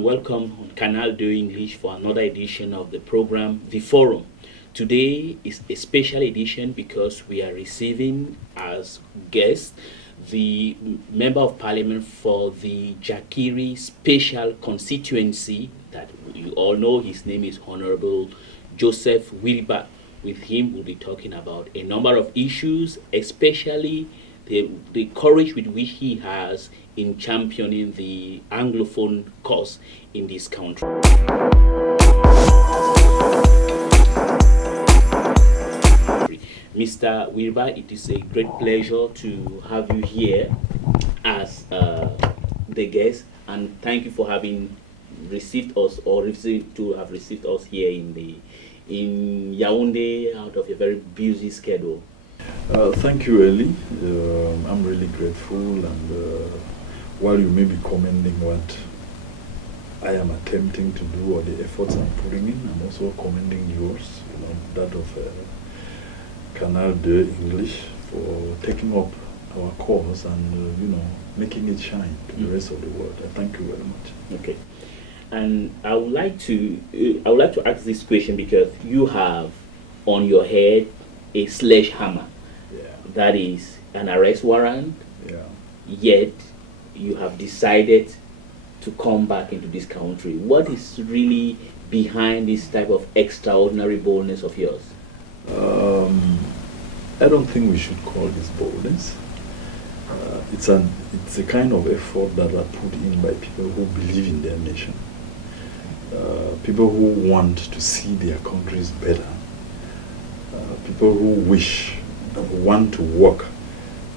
and welcome on Canal Do English for another edition of the program, The Forum. Today is a special edition because we are receiving as guest the Member of Parliament for the Jakiri Special Constituency that you all know. His name is Honorable Joseph Wirba. With him, we'll be talking about a number of issues, especially the courage with which he has in championing the Anglophone cause in this country. Mr. Wirba, it is a great pleasure to have you here as the guest, and thank you for having received us or to have received us here in Yaounde out of a very busy schedule. Thank you, Elie. I'm really grateful, and while you may be commending what I am attempting to do or the efforts I'm putting in, I'm also commending yours, that of Canal de English for taking up our cause and making it shine to the rest of the world. I thank you very much. Okay, and I would like to ask this question because you have on your head a sledgehammer. Yeah. That is an arrest warrant. Yeah. Yet you have decided to come back into this country. What is really behind this type of extraordinary boldness of yours? I don't think we should call this boldness. It's a kind of effort that are put in by people who believe in their nation, people who want to see their countries better, people who wish and who want to work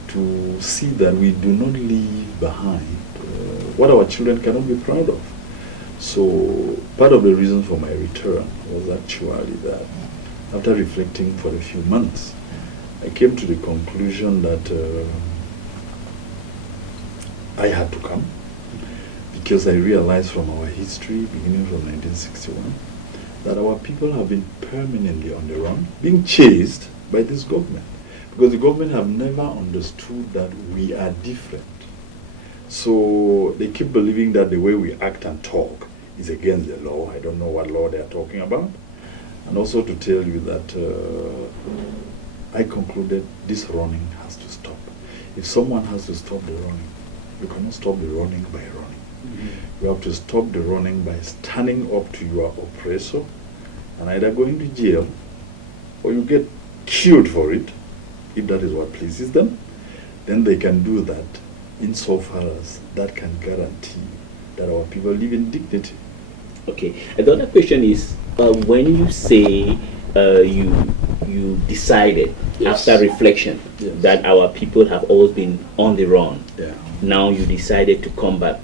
to see that we do not leave behind what our children cannot be proud of. So part of the reason for my return was actually that after reflecting for a few months, I came to the conclusion that I had to come because I realized from our history, beginning from 1961, that our people have been permanently on the run, being chased by this government. Because the government have never understood that we are different. So they keep believing that the way we act and talk is against the law. I don't know what law they are talking about. And also to tell you that I concluded this running has to stop. If someone has to stop the running, you cannot stop the running by running. Mm-hmm. You have to stop the running by standing up to your oppressor and either going to jail or you get killed for it. If that is what pleases them, then they can do that insofar as that can guarantee that our people live in dignity. Okay. And the other question is, when you say you decided after reflection that our people have always been on the run, now you decided to come back.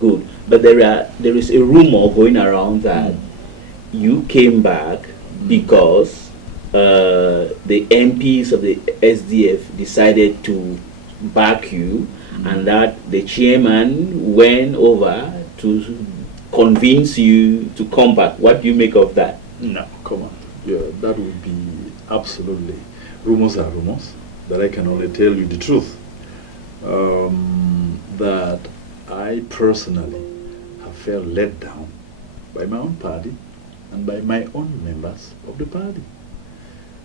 Good. But there is a rumor going around that you came back because the MPs of the SDF decided to back you, and that the chairman went over to convince you to come back. What do you make of that? No, come on. Yeah, that would be absolutely. Rumors are rumors, but I can only tell you the truth. That I personally have felt let down by my own party and by my own members of the party.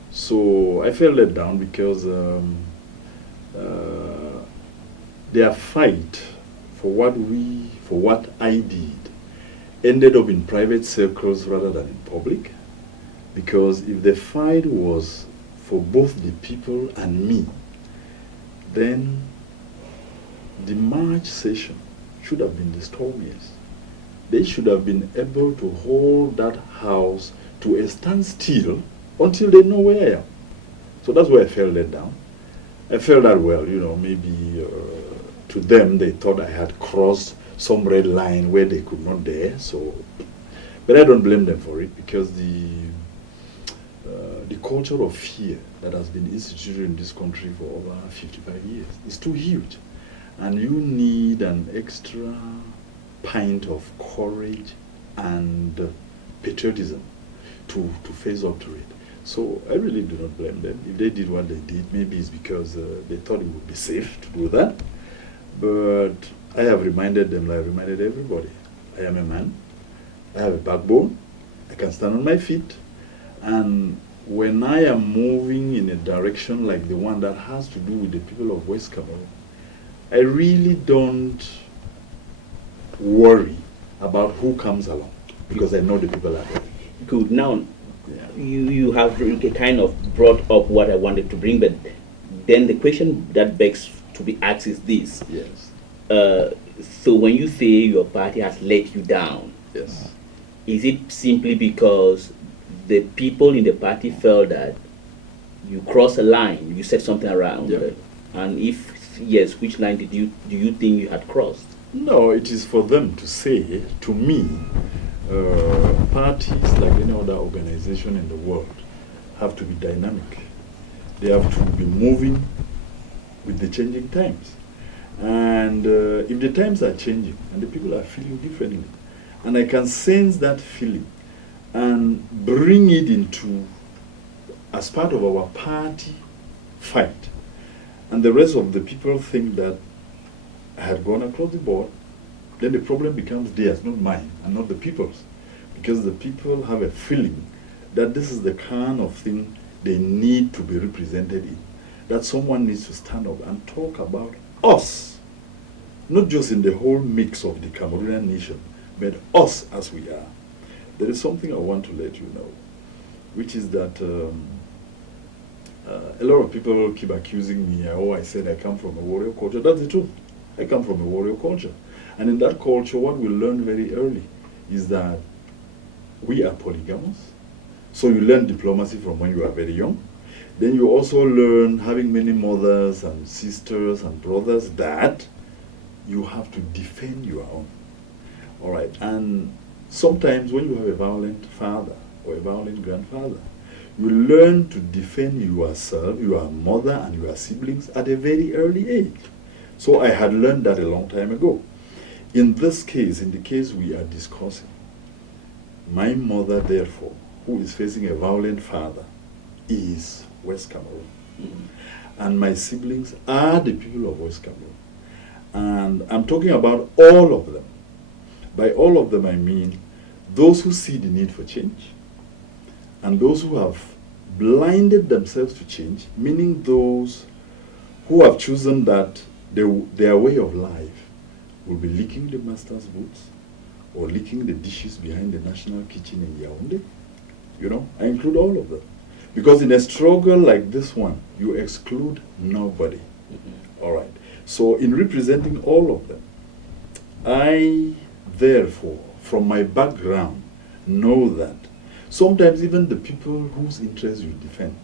So I felt let down because their fight for what I did ended up in private circles rather than in public. Because if the fight was for both the people and me, then the March session should have been the stormiest. They should have been able to hold that house to a standstill until they know where I am. So that's why I felt let down. I felt that, well, maybe to them they thought I had crossed some red line where they could not dare. So, but I don't blame them for it because the culture of fear that has been instituted in this country for over 55 years is too huge. And you need an extra pint of courage and patriotism to face up to it. So I really do not blame them. If they did what they did, maybe it's because they thought it would be safe to do that. But I have reminded them, like I reminded everybody, I am a man. I have a backbone. I can stand on my feet. And when I am moving in a direction like the one that has to do with the people of West Cameroon, I really don't worry about who comes along because I know the people are there. Good. Now, you have kind of brought up what I wanted to bring, but then the question that begs to be asked is this. Yes. So when you say your party has let you down, Yes. is it simply because the people in the party felt that you crossed a line, you said something around, and if yes, which line do you think you had crossed? No, it is for them to say to me. Parties, like any other organization in the world, have to be dynamic. They have to be moving with the changing times. And if the times are changing and the people are feeling differently, and I can sense that feeling and bring it into as part of our party fight, and the rest of the people think that I had gone across the board, then the problem becomes theirs, not mine, and not the people's. Because the people have a feeling that this is the kind of thing they need to be represented in. That someone needs to stand up and talk about us, not just in the whole mix of the Cameroonian nation, but us as we are. There is something I want to let you know, which is that a lot of people keep accusing me, oh, I said I come from a warrior culture. That's the truth. I come from a warrior culture. And in that culture, what we learned very early is that we are polygamous. So you learn diplomacy from when you are very young. Then you also learn, having many mothers and sisters and brothers, that you have to defend your own. All right. And sometimes when you have a violent father or a violent grandfather, you learn to defend yourself, your mother and your siblings at a very early age. So I had learned that a long time ago. In this case, in the case we are discussing, my mother, therefore, who is facing a violent father, is West Cameroon. And my siblings are the people of West Cameroon. And I'm talking about all of them. By all of them, I mean those who see the need for change, and those who have blinded themselves to change, meaning those who have chosen that their way of life will be licking the master's boots or licking the dishes behind the national kitchen in Yaounde. You know, I include all of them. Because in a struggle like this one, you exclude nobody. All right. So in representing all of them, I, therefore, from my background, know that sometimes even the people whose interests you defend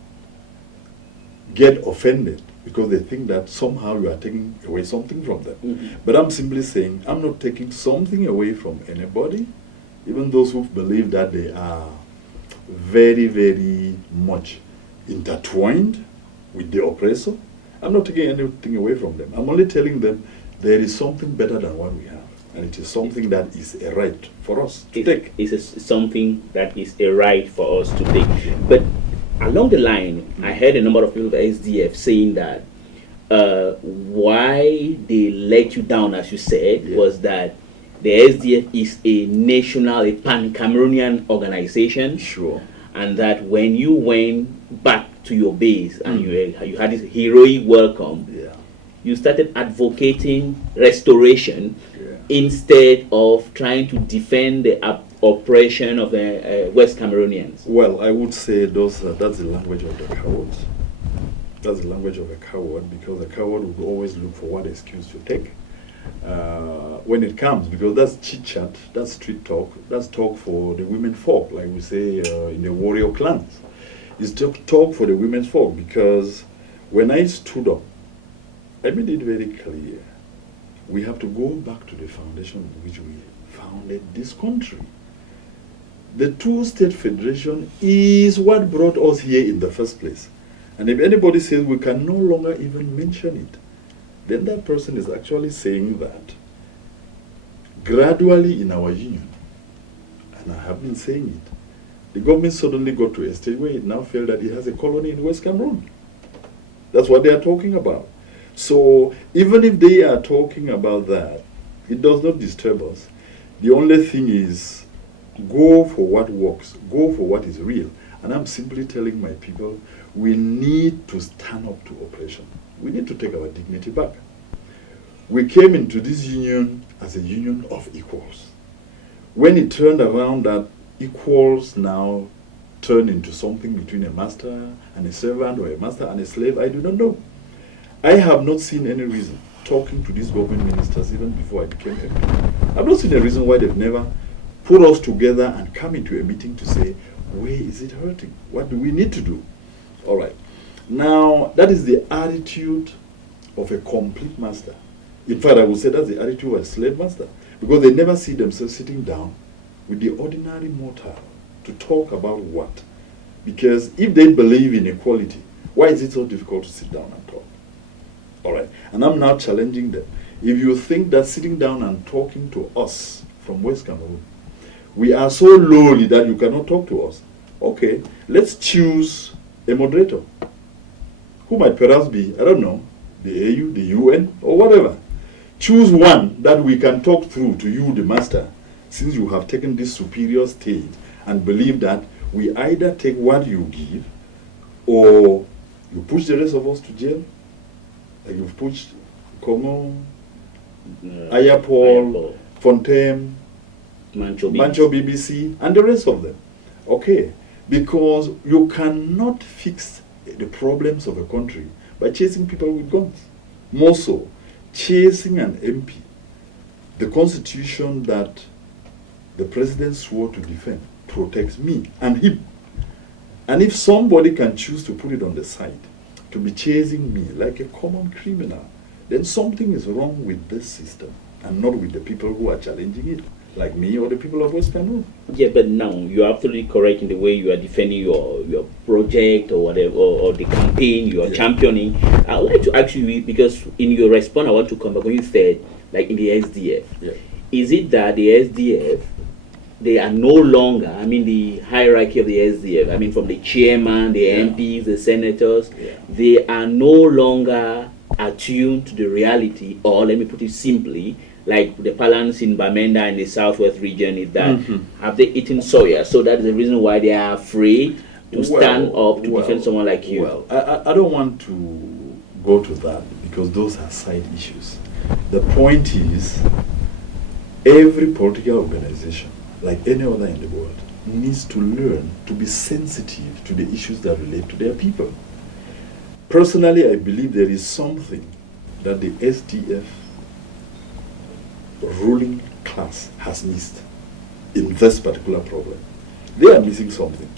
get offended because they think that somehow you are taking away something from them. But I'm simply saying, I'm not taking something away from anybody, even those who believe that they are very, very much intertwined with the oppressor. I'm not taking anything away from them. I'm only telling them there is something better than what we have. And it is something that is a right for us to take. It's something that is a right for us to take. But along the line, I heard a number of people at SDF saying that why they let you down, as you said, was that the SDF is a national, a pan-Cameroonian organization. Sure. And that when you went back to your base and you had this heroic welcome, you started advocating restoration instead of trying to defend the oppression of the West Cameroonians. Well, I would say that's the language of the coward. That's the language of a coward, because a coward would always look for what excuse to take when it comes, because that's chit-chat, that's street talk, that's talk for the women folk, like we say in the warrior clans. It's talk for the women's folk, because when I stood up, I made it very clear. We have to go back to the foundation on which we founded this country. The two-state federation is what brought us here in the first place. And if anybody says we can no longer even mention it, then that person is actually saying that gradually in our union, and I have been saying it, the government suddenly got to a stage where it now felt that it has a colony in West Cameroon. That's what they are talking about. So even if they are talking about that, it does not disturb us, The only thing is, go for what works, go for what is real. And I'm simply telling my people, we need to stand up to oppression. We need to take our dignity back. We came into this union as a union of equals. When it turned around that equals now turn into something between a master and a servant, or a master and a slave, I do not know. I have not seen any reason, talking to these government ministers even before I became MP, I've not seen a reason why they've never put us together and come into a meeting to say, where is it hurting? What do we need to do? All right. Now, that is the attitude of a complete master. In fact, I would say that's the attitude of a slave master, because they never see themselves sitting down with the ordinary mortal to talk about what. Because if they believe in equality, why is it so difficult to sit down and talk? All right. And I'm now challenging them. If you think that sitting down and talking to us from West Cameroon, we are so lowly that you cannot talk to us, okay, let's choose a moderator who might perhaps be, I don't know, the AU, the UN, or whatever. Choose one that we can talk through to you, the master, since you have taken this superior stage and believe that we either take what you give or you push the rest of us to jail, like you've pushed Congo, Ayapol, Fontaine, Mancho BBC, and the rest of them. Okay, because you cannot fix the problems of a country by chasing people with guns. More so, chasing an MP, the constitution that the president swore to defend protects me and him. And if somebody can choose to put it on the side, to be chasing me like a common criminal, then something is wrong with this system and not with the people who are challenging it, like me or the people of West Cameroon. Yeah, but now you're absolutely correct in the way you are defending your project or whatever, or the campaign you are championing. I would like to ask you, because in your response, I want to come back when you said, like in the SDF, is it that the SDF, they are no longer, I mean, the hierarchy of the SDF, I mean, from the chairman, the MPs, the senators, they are no longer attuned to the reality, or let me put it simply, like the balance in Bamenda in the southwest region is that have they eaten soya? So that is the reason why they are afraid to stand up to defend someone like you. Well, I don't want to go to that because those are side issues. The point is, every political organization, like any other in the world, needs to learn to be sensitive to the issues that relate to their people. Personally, I believe there is something that the SDF ruling class has missed in this particular problem. They are missing something.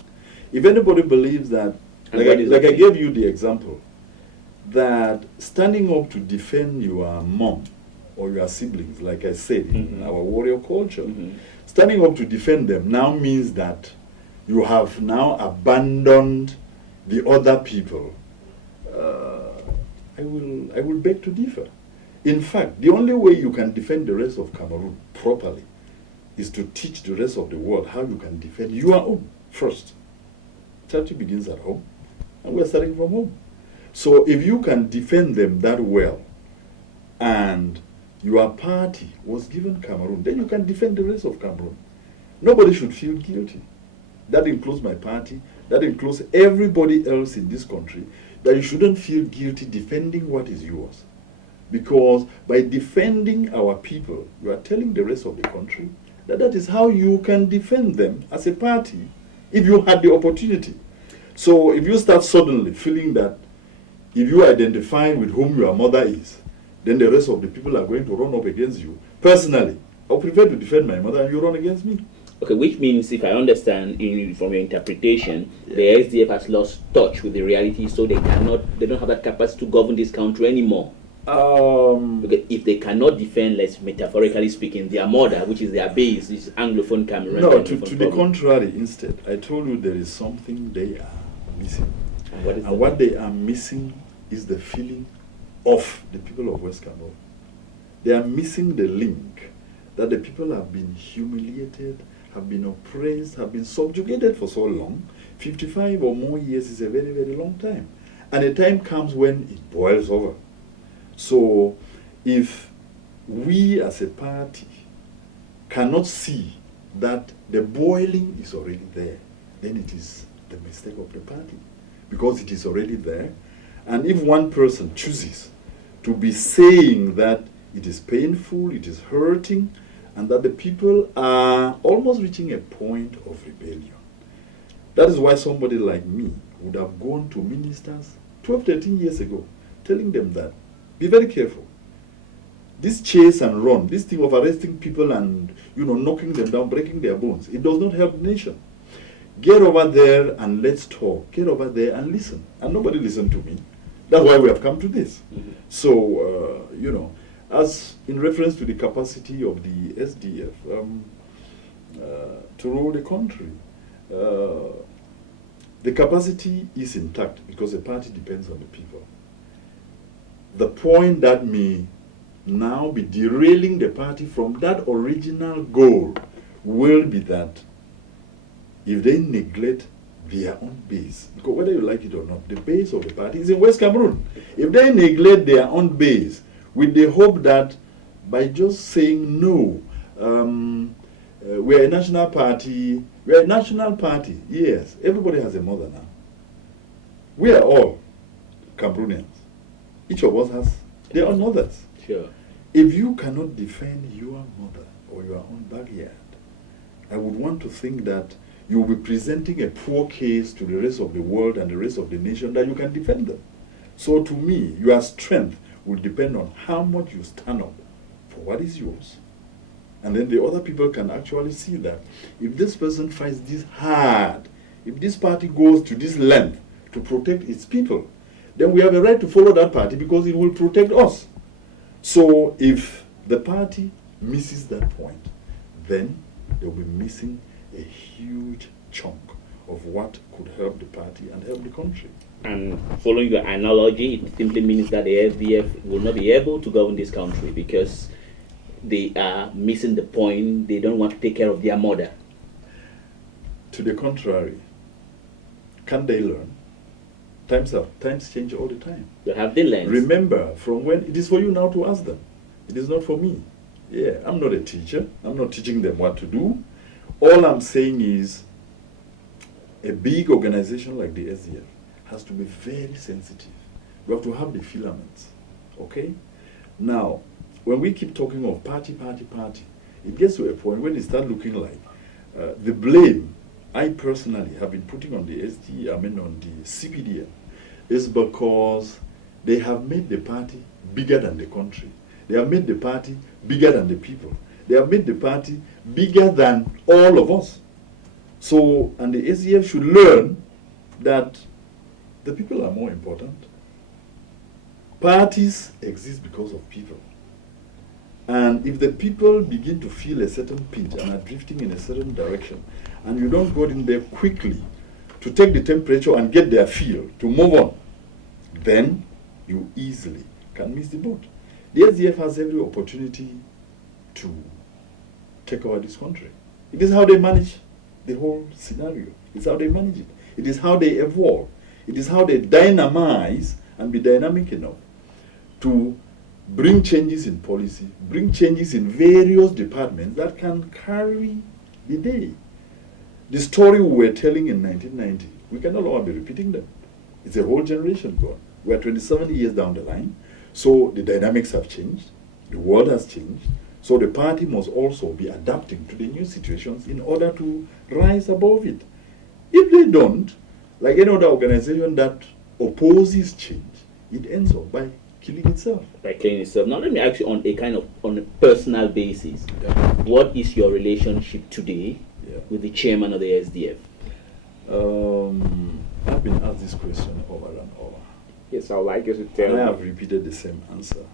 If anybody believes that, like I gave you the example, that standing up to defend your mom or your siblings, like I said, in our warrior culture, standing up to defend them now means that you have now abandoned the other people. I will beg to differ. In fact, the only way you can defend the rest of Cameroon properly is to teach the rest of the world how you can defend your own first. Charity begins at home, and we're starting from home. So if you can defend them that well, and your party was given Cameroon, then you can defend the rest of Cameroon. Nobody should feel guilty. That includes my party, that includes everybody else in this country, that you shouldn't feel guilty defending what is yours. Because by defending our people, you are telling the rest of the country that that is how you can defend them as a party if you had the opportunity. So if you start suddenly feeling that if you identify with whom your mother is, then the rest of the people are going to run up against you. Personally, I would prefer to defend my mother and you run against me. Okay, which means, if I understand from your interpretation, the SDF has lost touch with the reality, so they don't have that capacity to govern this country anymore. Okay, if they cannot defend, let's metaphorically speaking, their mother, which is their base, is Anglophone Cameroon. No, to the contrary, instead, I told you there is something they are missing. And what they are missing is the feeling of the people of West Cameroon. They are missing the link that the people have been humiliated, have been oppressed, have been subjugated for so long. 55 or more years is a very, very long time. And a time comes when it boils over. So if we as a party cannot see that the boiling is already there, then it is the mistake of the party, because it is already there. And if one person chooses to be saying that it is painful, it is hurting, and that the people are almost reaching a point of rebellion, that is why somebody like me would have gone to ministers 12, 13 years ago, telling them that, be very careful. This chase and run, this thing of arresting people and knocking them down, breaking their bones, it does not help the nation. Get over there and let's talk. Get over there and listen. And nobody listened to me. That's why we have come to this. Mm-hmm. So, as in reference to the capacity of the SDF to rule the country, the capacity is intact because the party depends on the people. The point that may now be derailing the party from that original goal will be that if they neglect their own base, because whether you like it or not, the base of the party is in West Cameroon. If they neglect their own base with the hope that by just saying no, we're a national party, yes, everybody has a mother now. We are all Cameroonians. Each of us has their own mothers. Sure. If you cannot defend your mother or your own backyard, I would want to think that you will be presenting a poor case to the rest of the world and the rest of the nation that you can defend them. So to me, your strength will depend on how much you stand up for what is yours. And then the other people can actually see that if this person fights this hard, if this party goes to this length to protect its people, then we have a right to follow that party because it will protect us. So if the party misses that point, then they'll be missing a huge chunk of what could help the party and help the country. And following your analogy, it simply means that the SDF will not be able to govern this country because they are missing the point. They don't want to take care of their mother. To the contrary, can they learn? Times change all the time. You have the lens. Remember, from when it is for you now to ask them. It is not for me. Yeah, I'm not a teacher. I'm not teaching them what to do. All I'm saying is a big organization like the SDF has to be very sensitive. We have to have the filaments. Okay? Now, when we keep talking of party, it gets to a point when it starts looking like the blame I personally have been putting on the on the CPDM is because they have made the party bigger than the country. They have made the party bigger than the people. They have made the party bigger than all of us. So, and the SDF should learn that the people are more important. Parties exist because of people. And if the people begin to feel a certain pinch and are drifting in a certain direction, and you don't go in there quickly to take the temperature and get their feel to move on, then you easily can miss the boat. The SDF has every opportunity to take over this country. It is how they manage the whole scenario. It's how they manage it. It is how they evolve. It is how they dynamize and be dynamic enough to bring changes in policy, bring changes in various departments that can carry the day. The story we were telling in 1990, we can no longer be repeating them. It's a whole generation gone. We are 27 years down the line, so the dynamics have changed, the world has changed, so the party must also be adapting to the new situations in order to rise above it. If they don't, like any other organization that opposes change, it ends up by killing itself. By killing itself. Now let me ask you on a personal basis. Yeah. What is your relationship today with the chairman of the SDF? I've been asked this question over and over. Yes, I would like you to tell me. I have repeated the same answer.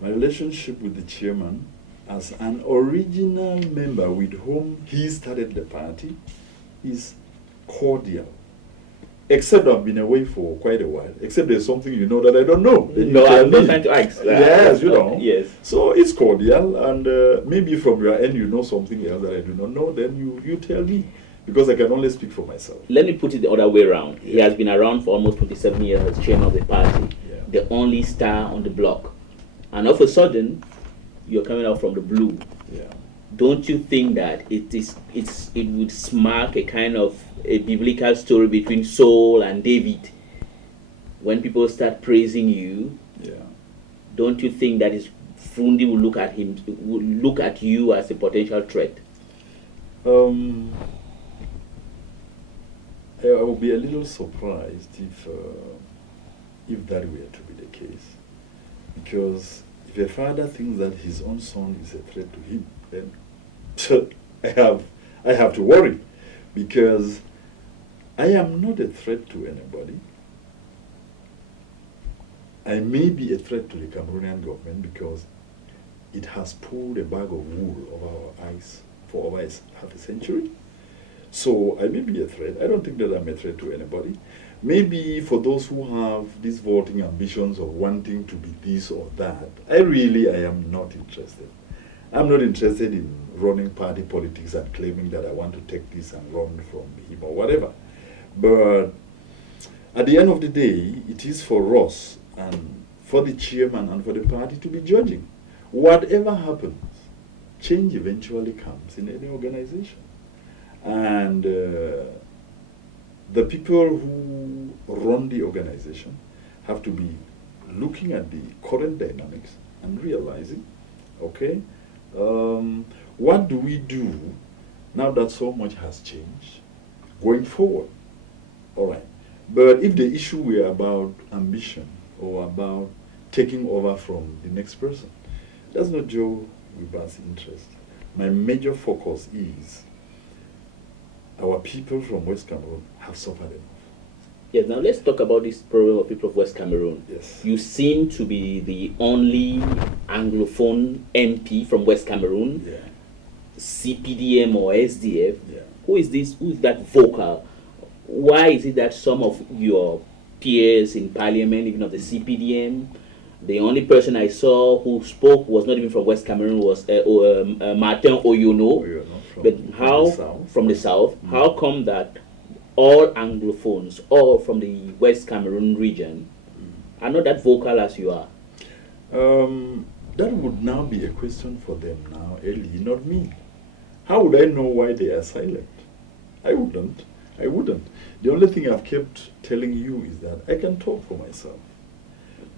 My relationship with the chairman as an original member with whom he started the party is cordial. Except I've been away for quite a while. Except there's something you know that I don't know. No, I'm not trying to ask that. Yes, you know. Yes. So it's cordial, and maybe from your end you know something else that I do not know, then you tell me. Because I can only speak for myself. Let me put it the other way around. Yeah. He has been around for almost 27 years as chairman of the party, the only star on the block. And all of a sudden, you're coming out from the blue. Yeah. don't you think that it would spark a kind of a biblical story between Saul and David? When people start praising you, Yeah. don't you think that is Fundi will look at him, will look at you as a potential threat? I would be a little surprised if that were to be the case, because if a father thinks that his own son is a threat to him, then I have to worry, because I am not a threat to anybody. I may be a threat to the Cameroonian government because it has pulled a bag of wool over our eyes for over half a century. So I may be a threat. I don't think that I'm a threat to anybody. Maybe for those who have these voting ambitions of wanting to be this or that, I am not interested. I'm not interested in running party politics and claiming that I want to take this and run from him or whatever. But at the end of the day, it is for us and for the chairman and for the party to be judging. Whatever happens, change eventually comes in any organization. And the people who run the organization have to be looking at the current dynamics and realizing, okay, what do we do now that so much has changed going forward? All right. But if the issue were about ambition or about taking over from the next person, that's not Joe Wirba's interest. My major focus is our people from West Cameroon have suffered enough. Yes, now let's talk about this problem of people of West Cameroon. Yes. You seem to be the only Anglophone MP from West Cameroon, Yeah. CPDM or SDF. Yeah. Who is this? Who is that vocal? Why is it that some of your peers in parliament, even of the CPDM, the only person I saw who spoke was not even from West Cameroon, was Martin Oyono. But how, from the south, how come that all Anglophones, all from the West Cameroon region, are not that vocal as you are? That would now be a question for them now, Elie, not me. How would I know why they are silent? I wouldn't. The only thing I've kept telling you is that I can talk for myself.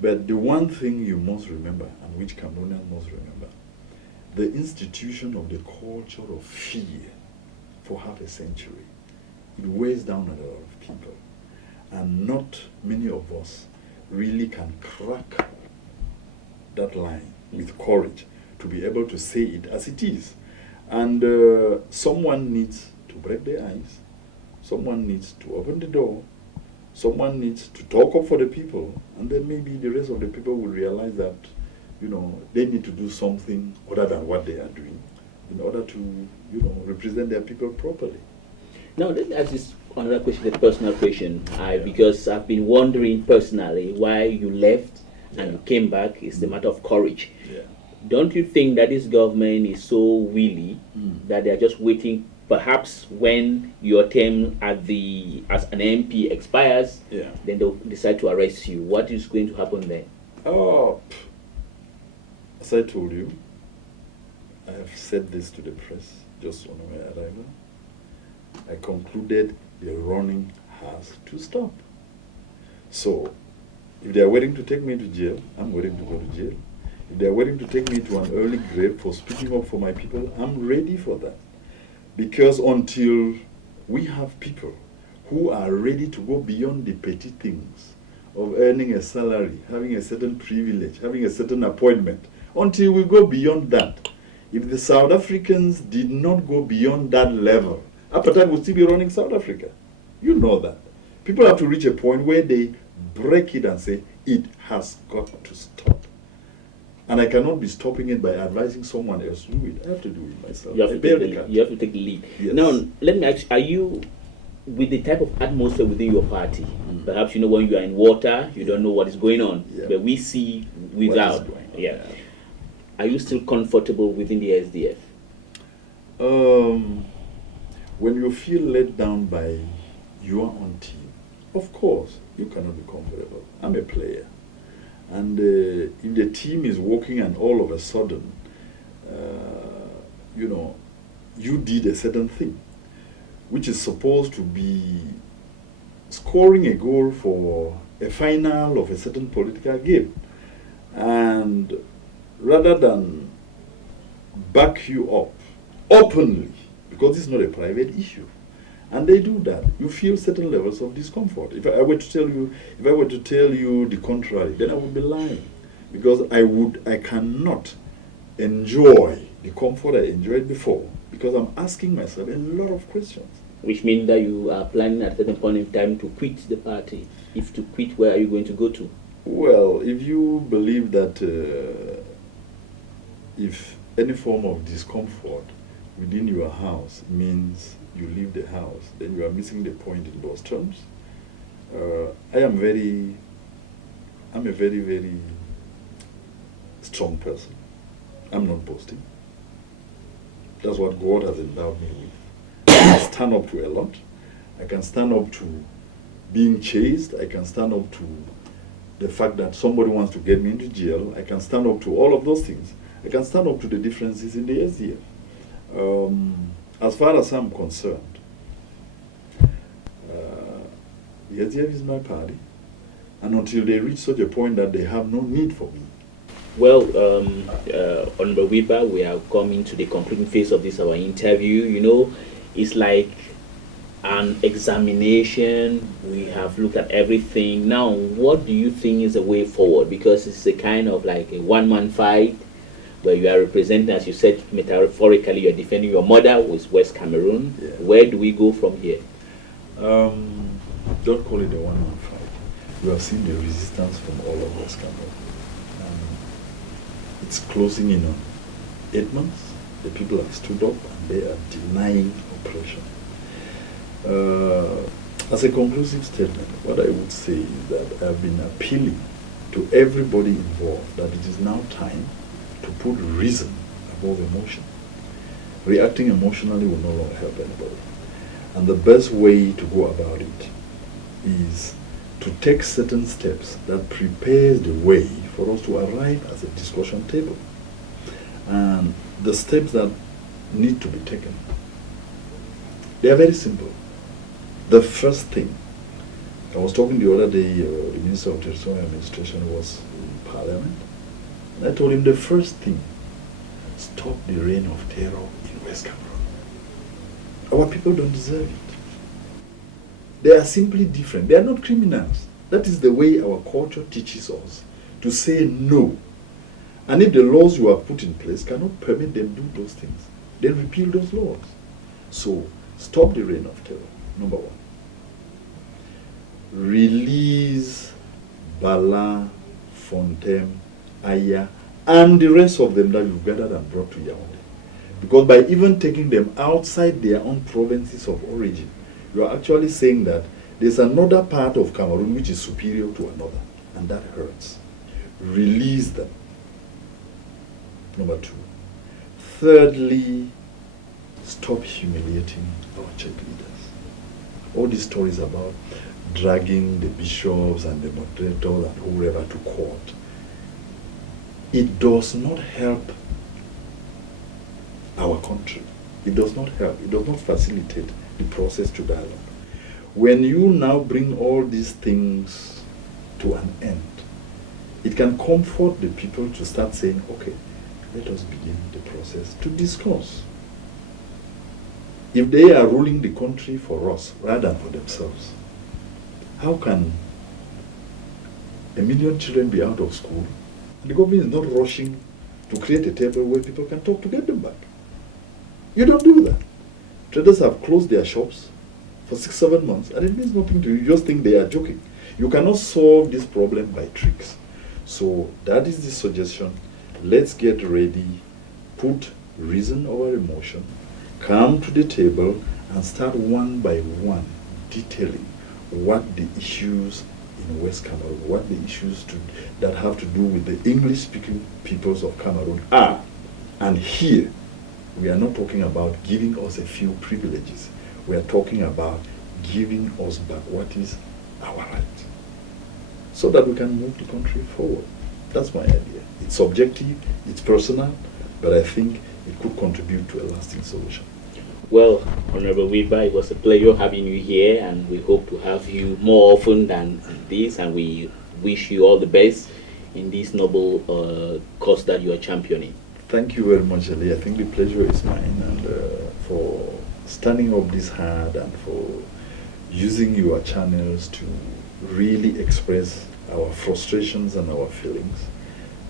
But the one thing you must remember, and which Cameroonians must remember, the institution of the culture of fear for half a century, it weighs down a lot of people. And not many of us really can crack that line with courage to be able to say it as it is. And someone needs to break the ice. Someone needs to open the door. Someone needs to talk up for the people. And then maybe the rest of the people will realize that, they need to do something other than what they are doing in order to, represent their people properly. Now, let me ask this another question, a personal question. Because I've been wondering personally why you left and you came back. It's the matter of courage. Yeah. Don't you think that this government is so willy that they're just waiting, perhaps when your term as an MP expires, then they'll decide to arrest you? What is going to happen then? Oh, as I told you, I have said this to the press just on my arrival. I concluded the running has to stop. So, if they are waiting to take me to jail, I'm waiting to go to jail. If they are waiting to take me to an early grave for speaking up for my people, I'm ready for that. Because until we have people who are ready to go beyond the petty things of earning a salary, having a certain privilege, having a certain appointment, until we go beyond that, if the South Africans did not go beyond that level, apartheid would still be running South Africa. You know that. People have to reach a point where they break it and say, it has got to stop. And I cannot be stopping it by advising someone else to do it. I have to do it myself. You have to take the lead. Yes. Now, let me ask you, are you, with the type of atmosphere within your party, perhaps when you are in water, you don't know what is going on, but we see without. Are you still comfortable within the SDF? When you feel let down by your own team, of course, you cannot be comfortable. I'm a player. And if the team is working and all of a sudden you did a certain thing, which is supposed to be scoring a goal for a final of a certain political game. And rather than back you up openly, because it's not a private issue, and they do that, you feel certain levels of discomfort. If I were to tell you the contrary, then I would be lying, because I cannot enjoy the comfort I enjoyed before, because I'm asking myself a lot of questions. Which means that you are planning at a certain point in time to quit the party. If to quit, where are you going to go to? Well, if you believe that if any form of discomfort within your house means you leave the house, then you are missing the point in those terms. I'm a very, very strong person. I'm not boasting. That's what God has endowed me with. I can stand up to a lot. I can stand up to being chased. I can stand up to the fact that somebody wants to get me into jail. I can stand up to all of those things. I can stand up to the differences in the SDF. As far as I'm concerned, the SDF is my party. And until they reach such a point that they have no need for me. Well, on the Wirba, we are coming to the concluding phase of this our interview. It's like an examination. We have looked at everything. Now, what do you think is the way forward? Because it's a kind of like a one-man fight where you are representing, as you said, metaphorically, you're defending your mother, who is West Cameroon. Yeah. Where do we go from here? Don't call it a one-man fight. You have seen the resistance from all of West Cameroon. It's closing in on 8 months. The people have stood up and they are denying oppression. As a conclusive statement, what I would say is that I've been appealing to everybody involved that it is now time to put reason above emotion. Reacting emotionally will no longer help anybody. And the best way to go about it is to take certain steps that prepares the way for us to arrive at a discussion table. And the steps that need to be taken, they are very simple. The first thing, I was talking the other day, the Minister of Territorial Administration was in Parliament, and I told him the first thing, stop the reign of terror in West Cameroon. Our people don't deserve it. They are simply different. They are not criminals. That is the way our culture teaches us, to say no. And if the laws you have put in place cannot permit them to do those things, then repeal those laws. So, stop the reign of terror, number one. Release Bala, Fontem, Aya, and the rest of them that you've gathered and brought to Yaounde. Because by even taking them outside their own provinces of origin, you are actually saying that there's another part of Cameroon which is superior to another, and that hurts. Release them. Number two. Thirdly, stop humiliating our church leaders. All these stories about dragging the bishops and the moderators and whoever to court, it does not help our country. It does not help. It does not facilitate the process to dialogue. When you now bring all these things to an end, it can comfort the people to start saying, okay, let us begin the process to discuss. If they are ruling the country for us rather than for themselves, how can 1 million children be out of school and the government is not rushing to create a table where people can talk to get them back? You don't do that. Traders have closed their shops for 6-7 months and it means nothing to you. You just think they are joking. You cannot solve this problem by tricks. So that is the suggestion. Let's get ready, put reason over emotion, come to the table and start one by one detailing what the issues in West Cameroon, what the issues that have to do with the English-speaking peoples of Cameroon are. And here, we are not talking about giving us a few privileges. We are talking about giving us back what is our right, so that we can move the country forward. That's my idea. It's subjective, it's personal, but I think it could contribute to a lasting solution. Well, Honorable Wirba, it was a pleasure having you here, and we hope to have you more often than this, and we wish you all the best in this noble cause that you are championing. Thank you very much, Elie. I think the pleasure is mine, and for standing up this hard and for using your channels to really express our frustrations and our feelings.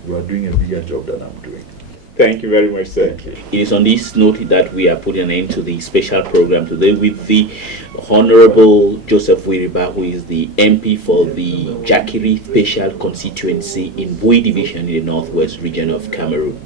You are doing a bigger job than I'm doing. Thank you very much, sir. Thank you. It is on this note that we are putting an end to the special program today with the Honorable Joseph Wirba, who is the MP for the Jakiri Special Constituency in Bui Division in the Northwest region of Cameroon.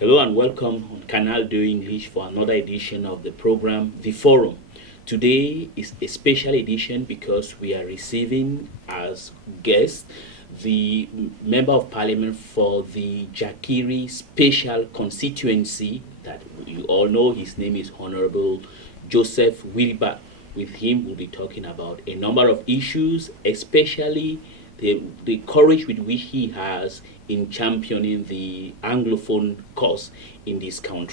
Hello and welcome on Canal doing English for another edition of the program, The Forum. Today is a special edition because we are receiving as guest the Member of Parliament for the Jakiri Special Constituency that you all know. His name is Honorable Joseph Wirba. With him, we'll be talking about a number of issues, especially the courage with which he has in championing the Anglophone cause in this country.